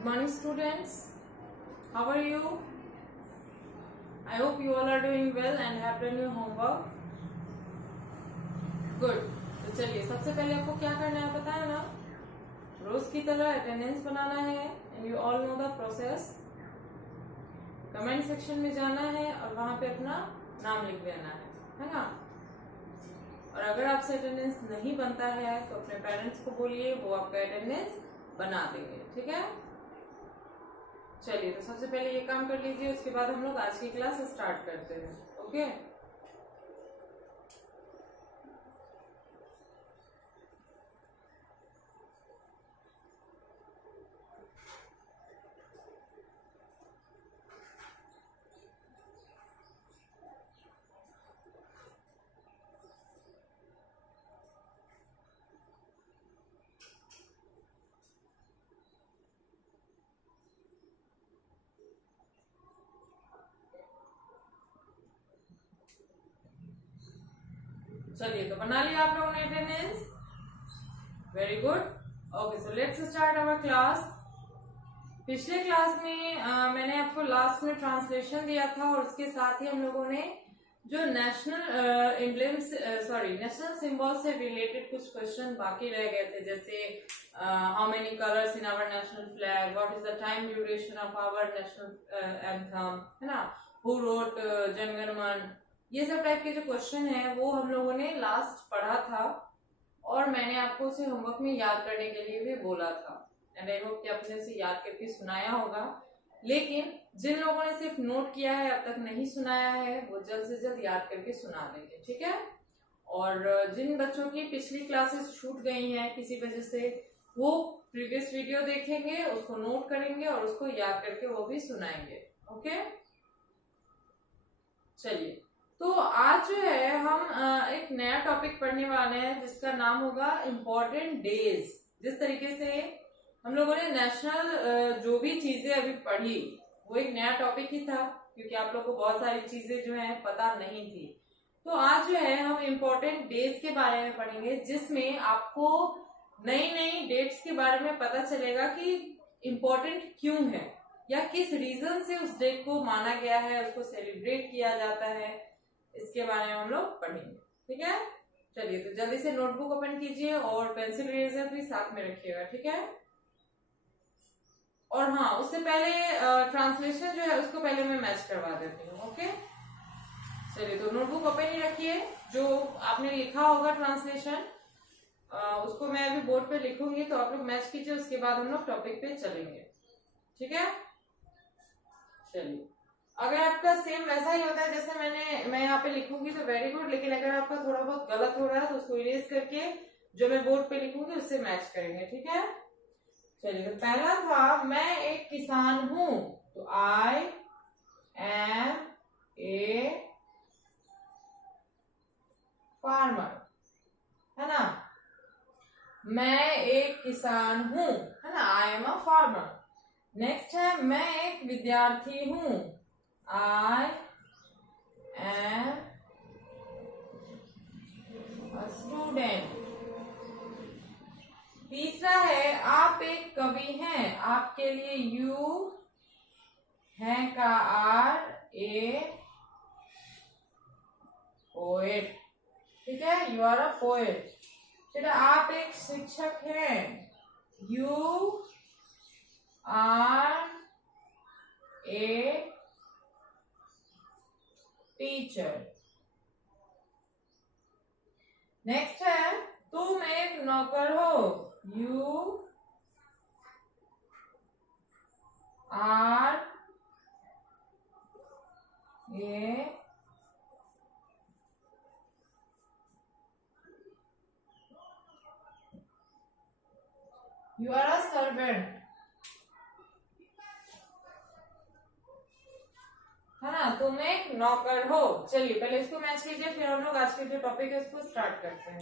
Good morning students. How are you? I hope you all are doing well and have done your homework. Good. तो चलिए सबसे पहले आपको क्या करना है पता है ना, रोज की तरह अटेंडेंस बनाना है and you all know the process. Comment section में जाना है और वहां पे अपना नाम लिख देना है ना. और अगर आपसे अटेंडेंस नहीं बनता है तो अपने पेरेंट्स को बोलिए, वो आपका अटेंडेंस बना देंगे. ठीक है. चलिए तो सबसे पहले ये काम कर लीजिए, उसके बाद हम लोग आज की क्लास स्टार्ट करते हैं. ओके. चलिए तो बना लिया आप लोगों ने attendance. Very good. Okay so let's start our class. पिछले क्लास में मैंने आपको लास्ट में ट्रांसलेशन दिया था और उसके साथ ही हम लोगों ने जो नेशनल एम्ब्लेम्स नेशनल सिंबल से रिलेटेड कुछ क्वेश्चन बाकी रह गए थे, जैसे how many colours in our national flag, what is the time duration of our national anthem, है ना, हु रोट जनगणमन. ये सब टाइप के जो क्वेश्चन है वो हम लोगों ने लास्ट पढ़ा था और मैंने आपको उसे होमवर्क में याद करने के लिए भी बोला था एंड आई होप कि आपने उसे याद करके सुनाया होगा. लेकिन जिन लोगों ने सिर्फ नोट किया है, अब तक नहीं सुनाया है, वो जल्द से जल्द याद करके सुना देंगे. ठीक है. और जिन बच्चों की पिछली क्लासेस छूट गई हैं किसी वजह से, वो प्रीवियस वीडियो देखेंगे, उसको नोट करेंगे और उसको याद करके वो भी सुनाएंगे. ओके. चलिए तो आज जो है हम एक नया टॉपिक पढ़ने वाले हैं जिसका नाम होगा इम्पोर्टेंट डेज. जिस तरीके से हम लोगों ने नेशनल जो भी चीजें अभी पढ़ी वो एक नया टॉपिक ही था, क्योंकि आप लोग को बहुत सारी चीजें जो है पता नहीं थी. तो आज जो है हम इम्पोर्टेंट डेज के बारे में पढ़ेंगे, जिसमें आपको नई नई डेट्स के बारे में पता चलेगा कि इम्पोर्टेंट क्यों है या किस रीजन से उस डेट को माना गया है, उसको सेलिब्रेट किया जाता है. इसके बारे में हम लोग पढ़ेंगे. ठीक है. चलिए तो जल्दी से नोटबुक ओपन कीजिए और पेंसिल इरेजर भी साथ में रखिएगा. ठीक है. और हाँ, उससे पहले ट्रांसलेशन जो है उसको पहले मैं मैच करवा देती हूँ. ओके. चलिए तो नोटबुक ओपन ही रखिए. जो आपने लिखा होगा ट्रांसलेशन उसको मैं अभी बोर्ड पे लिखूंगी, तो आप लोग मैच कीजिए, उसके बाद हम लोग टॉपिक पे चलेंगे. ठीक है. चलिए, अगर आपका सेम वैसा ही होता है जैसे मैं यहाँ पे लिखूंगी तो वेरी गुड, लेकिन अगर आपका थोड़ा बहुत गलत हो रहा है तो उसको इरेज करके जो मैं बोर्ड पे लिखूंगी उससे मैच करेंगे. ठीक है. चलिए तो पहला था मैं एक किसान हूं, तो आई एम ए फार्मर, है ना. मैं एक किसान हूं, है ना, I am a farmer. Next है मैं एक विद्यार्थी हूं, I am a student. तीसरा है आप एक कवि हैं, आपके लिए यू है का आर ए पोएट. ठीक है. You are a poet. फिर आप एक शिक्षक हैं, you are a teacher. Next है तुम एक नौकर हो, you are a you are a servant, है ना. तुम एक नौकर हो. चलिए पहले इसको मैच कीजिए, फिर हम लोग आज के जो टॉपिक है उसको स्टार्ट करते हैं.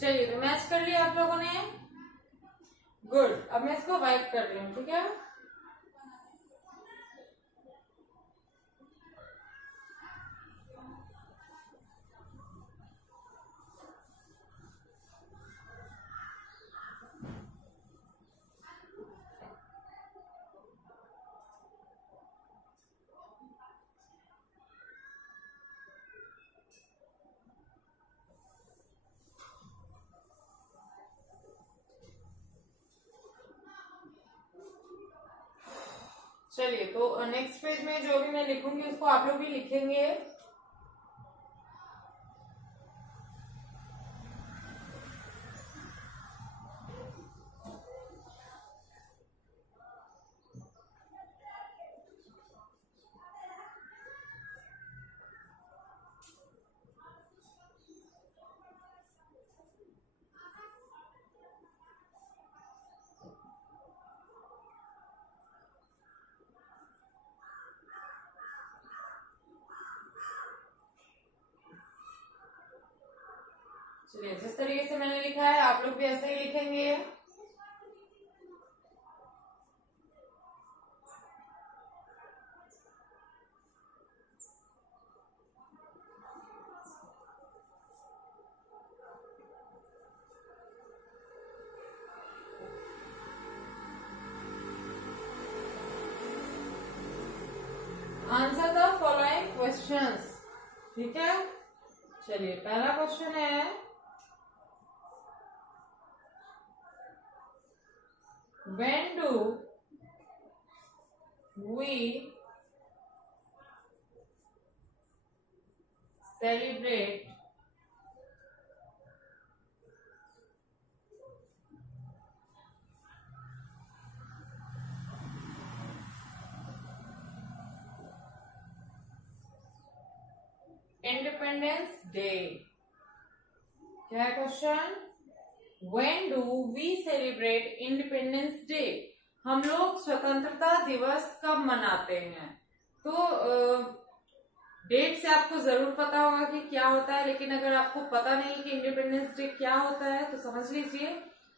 चलिए, तो मैच कर लिया आप लोगों ने। गुड। अब मैं इसको वाइप कर रही हूँ, ठीक है। चलिए, तो नेक्स्ट पेज में जो भी मैं लिखूंगी उसको आप लोग भी लिखेंगे। चलिए, जिस तरीके से मैंने लिखा है आप लोग भी ऐसे ही लिखेंगे। आंसर द फॉलोइंग क्वेश्चंस, ठीक है। चलिए, पहला क्वेश्चन है, when do we celebrate independence day? क्या है question? When do we celebrate independence day? हम लोग स्वतंत्रता दिवस कब मनाते हैं? तो डेट से आपको जरूर पता होगा कि क्या होता है, लेकिन अगर आपको पता नहीं कि इंडिपेंडेंस डे क्या होता है तो समझ लीजिए,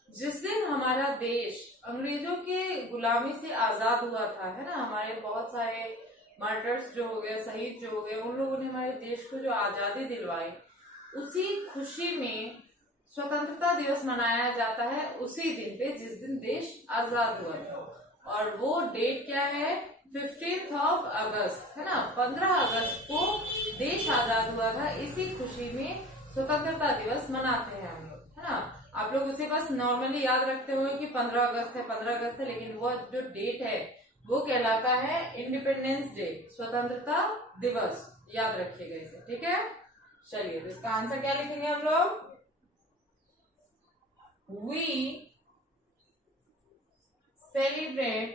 जिस दिन हमारा देश अंग्रेजों के गुलामी से आजाद हुआ था, है ना, हमारे बहुत सारे मार्टर्स जो हो गए, शहीद जो हो गए, उन लोगों ने हमारे देश को जो आजादी दिलवाई, उसी खुशी में स्वतंत्रता दिवस मनाया जाता है उसी दिन पे जिस दिन देश आजाद हुआ था। और वो डेट क्या है? 15 अगस्त, है ना। 15 अगस्त को देश आजाद हुआ था, इसी खुशी में स्वतंत्रता दिवस मनाते हैं हम लोग, है ना। आप लोग उसे बस नॉर्मली याद रखते हुए कि 15 अगस्त है, 15 अगस्त है, लेकिन वो जो डेट है वो कहलाता है इंडिपेंडेंस डे, स्वतंत्रता दिवस। याद रखिएगा इसे, ठीक है। चलिए, तो इसका आंसर क्या लिखेंगे हम लोग? We celebrate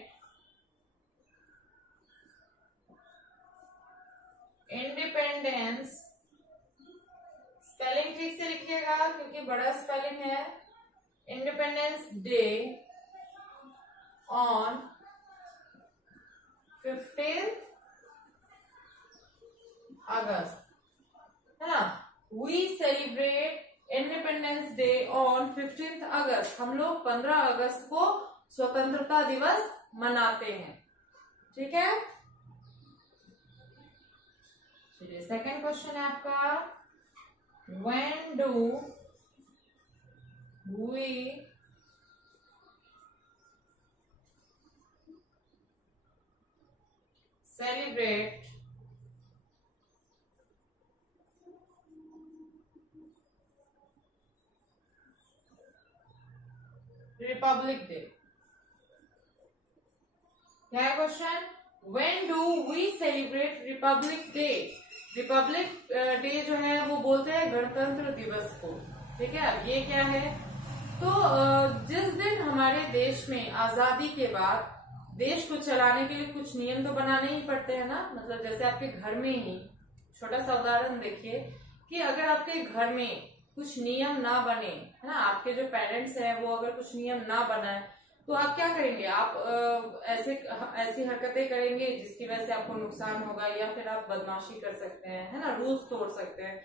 इंडिपेंडेंस, स्पेलिंग ठीक से लिखिएगा क्योंकि बड़ा स्पेलिंग है, इंडिपेंडेंस डे ऑन 15 अगस्त, है ना। We celebrate independence day on 15 अगस्त। हम लोग 15 अगस्त को स्वतंत्रता दिवस मनाते हैं, ठीक है। चलिए, सेकंड क्वेश्चन है आपका, when do we celebrate republic day? क्या है क्वेश्चन? When do we celebrate republic day? Republic day जो है वो बोलते हैं गणतंत्र दिवस को, ठीक है। अब ये क्या है? तो जिस दिन हमारे देश में आजादी के बाद देश को चलाने के लिए कुछ नियम तो बनाने ही पड़ते हैं ना। मतलब जैसे आपके घर में ही, छोटा सा उदाहरण देखिए कि अगर आपके घर में कुछ नियम ना बने, है ना, आपके जो पेरेंट्स हैं वो अगर कुछ नियम ना बनाए तो आप क्या करेंगे? आप ऐसी हरकतें करेंगे जिसकी वजह से आपको नुकसान होगा, या फिर आप बदमाशी कर सकते हैं, है ना, रूल्स तोड़ सकते हैं।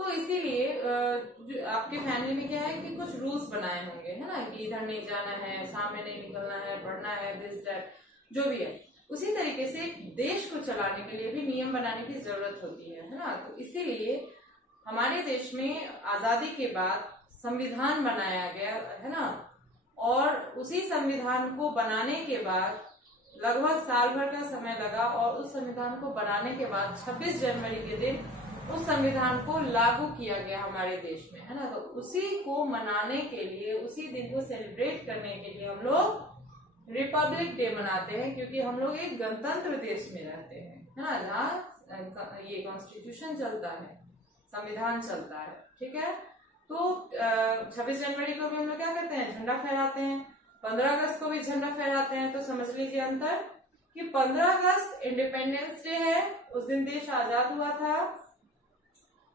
तो इसीलिए जो आपके फैमिली में क्या है कि कुछ रूल्स बनाए होंगे, है ना, कि इधर नहीं जाना है, शाम में नहीं निकलना है, पढ़ना है, दिस दैट जो भी है। उसी तरीके से देश को चलाने के लिए भी नियम बनाने की जरूरत होती है ना। तो इसीलिए हमारे देश में आजादी के बाद संविधान बनाया गया, है ना, और उसी संविधान को बनाने के बाद लगभग साल भर का समय लगा, और उस संविधान को बनाने के बाद 26 जनवरी के दिन उस संविधान को लागू किया गया हमारे देश में, है ना। तो उसी को मनाने के लिए, उसी दिन को सेलिब्रेट करने के लिए हम लोग रिपब्लिक डे मनाते हैं, क्योंकि हम लोग एक गणतंत्र देश में रहते हैं, है ना, जहाँ ये कॉन्स्टिट्यूशन चलता है, संविधान चलता है, ठीक है। तो 26 जनवरी को भी हम लोग क्या करते हैं, झंडा फहराते हैं। 15 अगस्त को भी झंडा फहराते हैं। तो समझ लीजिए अंतर कि 15 अगस्त इंडिपेंडेंस डे है, उस दिन देश आजाद हुआ था,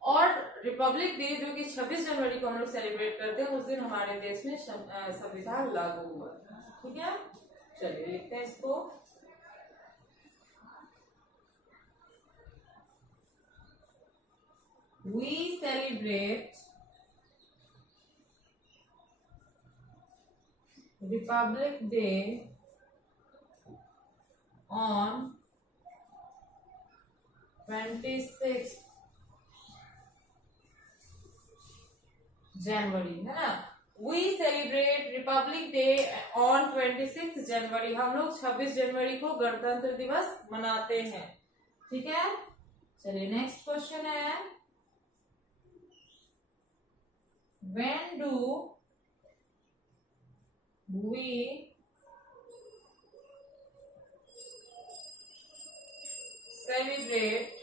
और रिपब्लिक डे जो कि 26 जनवरी को हम लोग सेलिब्रेट करते हैं, उस दिन हमारे देश में संविधान लागू हुआ था, ठीक है। चलिए लिखते हैं इसको। We celebrate Republic Day on 26th जनवरी, है ना। We celebrate Republic Day on 26th जनवरी। हम लोग 26 जनवरी को गणतंत्र दिवस मनाते हैं, ठीक है। चलिए नेक्स्ट क्वेश्चन है, when do we celebrate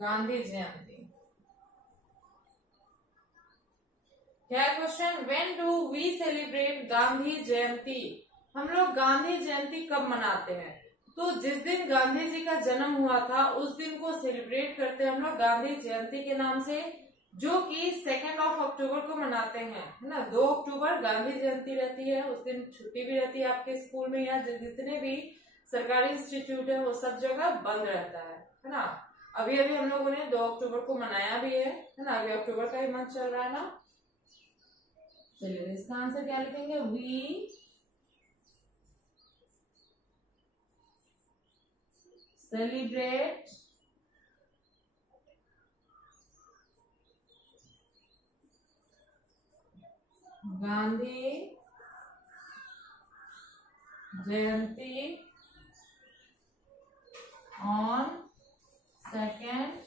Gandhi Jayanti? क्या question, when do we celebrate Gandhi Jayanti? हम लोग गांधी जयंती कब मनाते हैं? तो जिस दिन गांधी जी का जन्म हुआ था उस दिन को सेलिब्रेट करते हैं हम लोग गांधी जयंती के नाम से, जो कि 2 अक्टूबर को मनाते हैं, है ना। 2 अक्टूबर गांधी जयंती रहती है, उस दिन छुट्टी भी रहती है आपके स्कूल में, या जितने भी सरकारी इंस्टीट्यूट है वो सब जगह बंद रहता है ना। अभी अभी हम लोगों ने 2 अक्टूबर को मनाया भी है ना। अभी अक्टूबर का ही मंथ चल रहा है ना। चलिए इसका आंसर क्या लिखेंगे, we celebrate Gandhi Jayanti on 2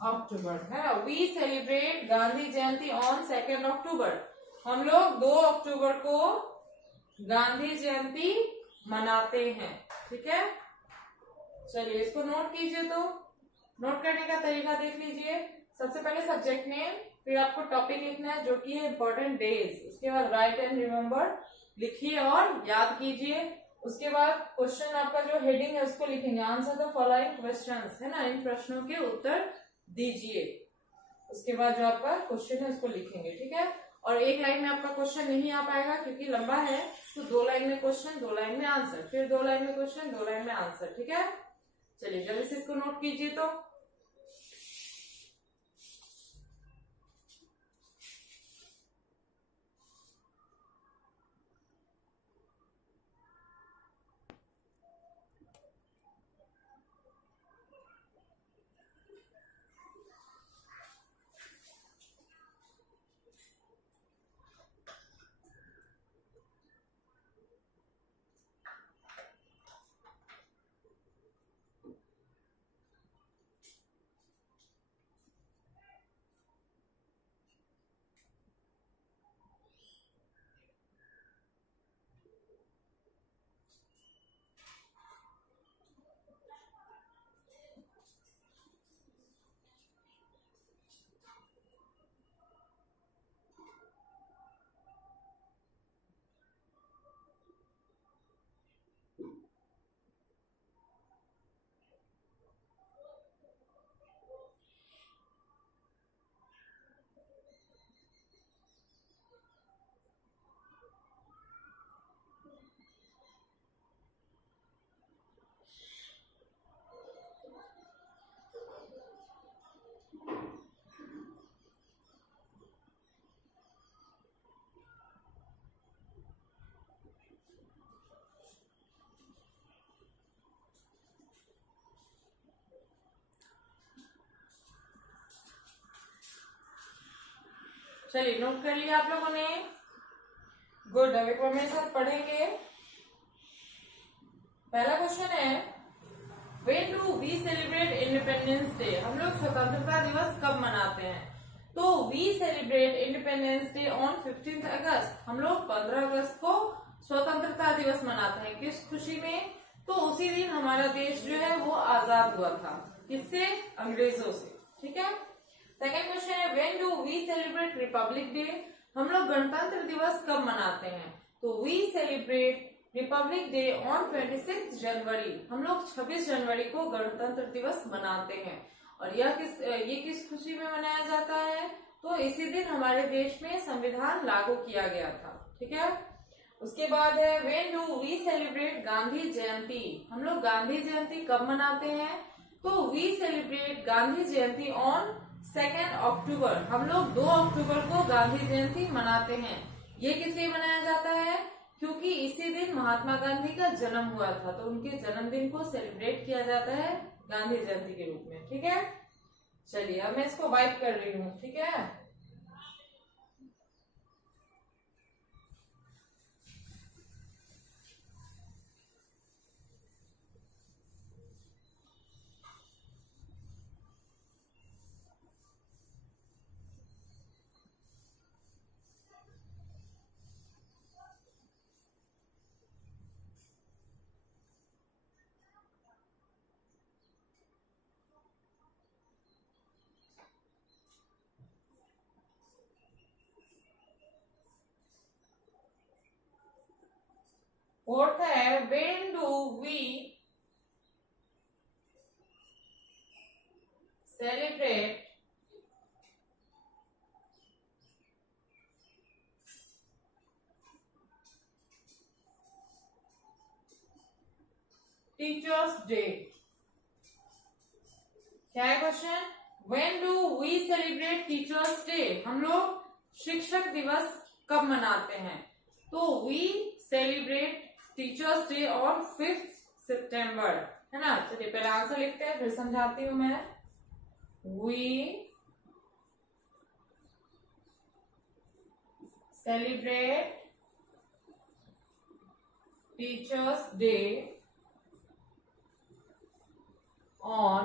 October, है। We celebrate Gandhi Jayanti on 2 October. हम लोग 2 अक्टूबर को गांधी जयंती मनाते हैं, ठीक है। चलिए इसको नोट कीजिए। तो नोट करने का तरीका देख लीजिए। सबसे पहले सब्जेक्ट नेम, फिर आपको टॉपिक लिखना है जो कि है इंपॉर्टेंट डेज, उसके बाद राइट एंड रिमेम्बर लिखिए और याद कीजिए। उसके बाद क्वेश्चन आपका जो हेडिंग है उसको लिखेंगे, आंसर द फॉलोइंग क्वेश्चंस, है ना, इन प्रश्नों के उत्तर दीजिए। उसके बाद जो आपका क्वेश्चन है उसको लिखेंगे, ठीक है। और एक लाइन में आपका क्वेश्चन नहीं आ पाएगा क्योंकि लंबा है, तो 2 लाइन में क्वेश्चन, 2 लाइन में आंसर, फिर 2 लाइन में क्वेश्चन, 2 लाइन में आंसर, ठीक है। चलिए जल्दी से इसको नोट कीजिए। तो चलिए नोट कर लिया आप लोगों ने? गुड। अब एक बार मेरे साथ पढ़ेंगे। पहला क्वेश्चन है, When do we celebrate Independence Day? हम लोग स्वतंत्रता दिवस कब मनाते हैं? तो we celebrate Independence Day on 15th अगस्त। हम लोग 15 अगस्त को स्वतंत्रता दिवस मनाते हैं। किस खुशी में? तो उसी दिन हमारा देश जो है वो आजाद हुआ था। किससे? अंग्रेजों से। ठीक है। सेकेंड क्वेश्चन है, When do we celebrate Republic Day? हम लोग गणतंत्र दिवस कब मनाते हैं? तो we celebrate Republic day on 26 जनवरी। हम लोग 26 जनवरी को गणतंत्र दिवस मनाते हैं। और ये किस खुशी में मनाया जाता है? तो इसी दिन हमारे देश में संविधान लागू किया गया था। ठीक है। उसके बाद है, when do we celebrate Gandhi Jayanti? हम लोग गांधी जयंती कब मनाते हैं? तो we celebrate Gandhi Jayanti on 2 October. हम लोग 2 अक्टूबर को गांधी जयंती मनाते हैं। ये किस लिए मनाया जाता है? क्योंकि इसी दिन महात्मा गांधी का जन्म हुआ था, तो उनके जन्मदिन को सेलिब्रेट किया जाता है गांधी जयंती के रूप में। ठीक है। चलिए अब मैं इसको वाइप कर रही हूँ। ठीक है। फोर्थ है, when do we celebrate teachers day? क्या है क्वेश्चन? When do we celebrate teachers day? हम लोग शिक्षक दिवस कब मनाते हैं? तो we celebrate teachers day on 5 September, है ना। चलिए पहले आंसर लिखते हैं, फिर समझाती हूं मैं। We celebrate teachers day on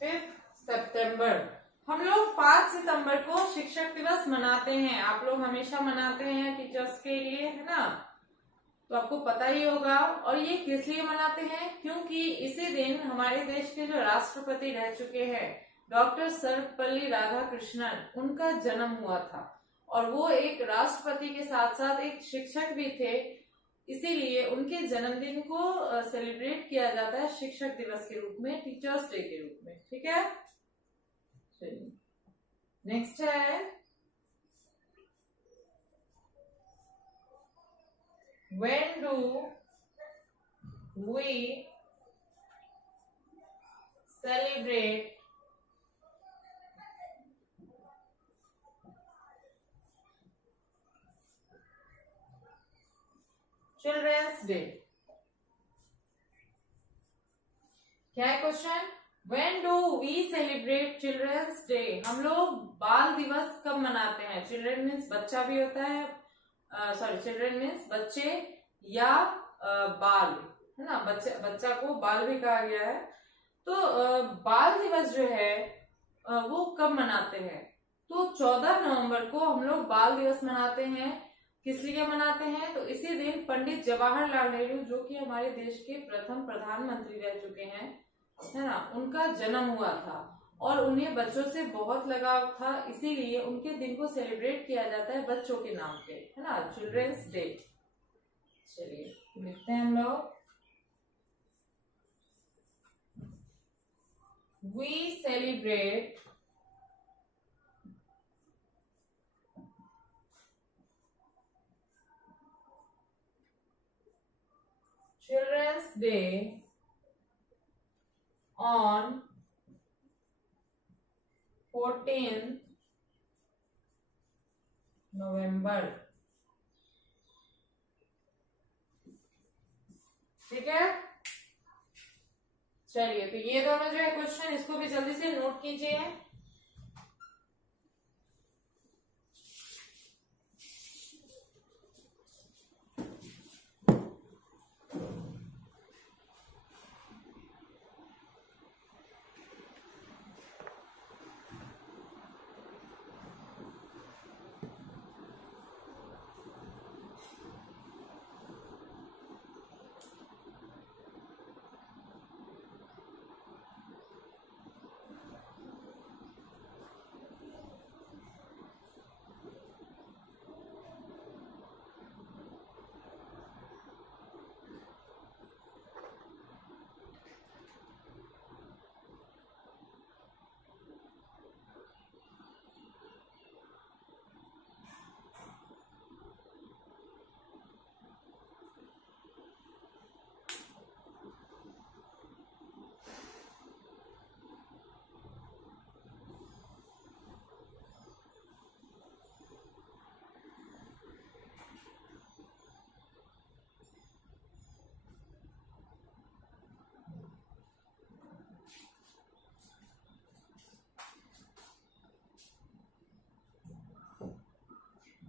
5 September. हम लोग 5 सितंबर को शिक्षक दिवस मनाते हैं। आप लोग हमेशा मनाते हैं टीचर्स के लिए, है ना। तो आपको पता ही होगा। और ये किस लिए मनाते हैं? क्योंकि इसी दिन हमारे देश के जो राष्ट्रपति रह चुके हैं डॉक्टर सर्वपल्ली राधाकृष्णन, उनका जन्म हुआ था। और वो एक राष्ट्रपति के साथ साथ एक शिक्षक भी थे, इसीलिए उनके जन्मदिन को सेलिब्रेट किया जाता है शिक्षक दिवस के रूप में, टीचर्स डे के रूप में। ठीक है। नेक्स्ट है, when do we celebrate children's day? क्या है question? When do we celebrate Children's Day? हम लोग बाल दिवस कब मनाते हैं? चिल्ड्रन मीन्स बच्चा भी होता है, चिल्ड्रन मीन्स बच्चे या बाल, है ना। बच्चा को बाल भी कहा गया है। तो बाल दिवस जो है वो कब मनाते हैं? तो 14 नवंबर को हम लोग बाल दिवस मनाते हैं। किस लिए मनाते हैं? तो इसी दिन पंडित जवाहरलाल नेहरू, जो कि हमारे देश के प्रथम प्रधानमंत्री रह चुके हैं, है ना, उनका जन्म हुआ था। और उन्हें बच्चों से बहुत लगाव था, इसीलिए उनके दिन को सेलिब्रेट किया जाता है बच्चों के नाम पे, है ना, चिल्ड्रंस डे। चलिए लिखते हैं हम लोग, we celebrate children's day on 14 November. ठीक है। चलिए, तो ये दोनों जो है क्वेश्चन, इसको भी जल्दी से नोट कीजिए।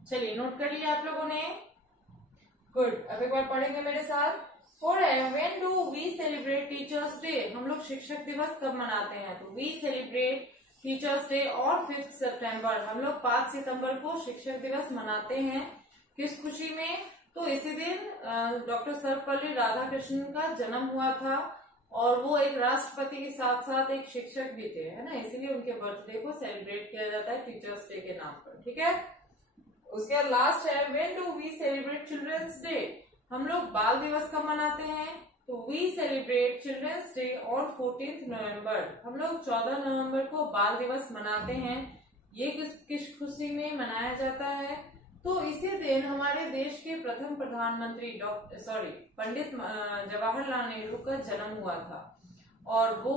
चलिए, नोट कर लिया आप लोगों ने? गुड। अब एक बार पढ़ेंगे मेरे साथ। For when do we celebrate teachers day? हम लोग शिक्षक दिवस कब मनाते हैं? तो वी सेलिब्रेट टीचर्स डे और 5 सितंबर। हम लोग 5 सितंबर को शिक्षक दिवस मनाते हैं। किस खुशी में? तो इसी दिन डॉक्टर सर्वपल्ली राधाकृष्णन का जन्म हुआ था और वो एक राष्ट्रपति के साथ साथ एक शिक्षक भी थे, है ना, इसीलिए उनके बर्थडे को सेलिब्रेट किया जाता है टीचर्स डे के नाम पर। ठीक है। उसके बाद लास्ट है, when do we celebrate children's day? हम लोग बाल दिवस कब मनाते हैं? तो वी सेलिब्रेट चिल्ड्रंस डे और 14 नवंबर। हम लोग 14 नवंबर को बाल दिवस मनाते हैं। ये किस खुशी में मनाया जाता है? तो इसी दिन हमारे देश के प्रथम प्रधानमंत्री पंडित जवाहरलाल नेहरू का जन्म हुआ था और वो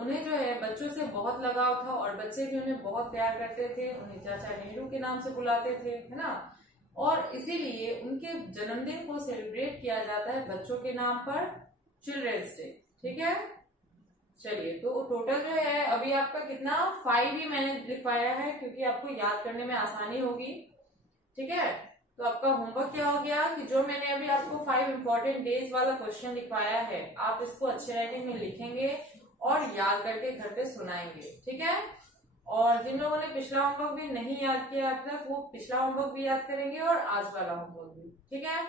उन्हें जो है बच्चों से बहुत लगाव था और बच्चे भी उन्हें बहुत प्यार करते थे, उन्हें चाचा नेहरू के नाम से बुलाते थे, है ना। और इसीलिए उनके जन्मदिन को सेलिब्रेट किया जाता है बच्चों के नाम पर, चिल्ड्रंस डे। ठीक है। चलिए, तो टोटल जो है अभी आपका कितना 5 ही मैंने लिखवाया है क्योंकि आपको याद करने में आसानी होगी। ठीक है। तो आपका होमवर्क क्या हो गया कि जो मैंने अभी आपको 5 इंपॉर्टेंट डेज वाला क्वेश्चन लिखवाया है, आप इसको अच्छे राइटिंग में लिखेंगे और याद करके घर पे सुनाएंगे। ठीक है। और जिन लोगों ने पिछला होमवर्क भी नहीं याद किया अब तक, वो पिछला होमवर्क भी याद करेंगे और आज वाला होमवर्क भी। ठीक है।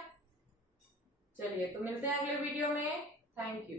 चलिए, तो मिलते हैं अगले वीडियो में। Thank you.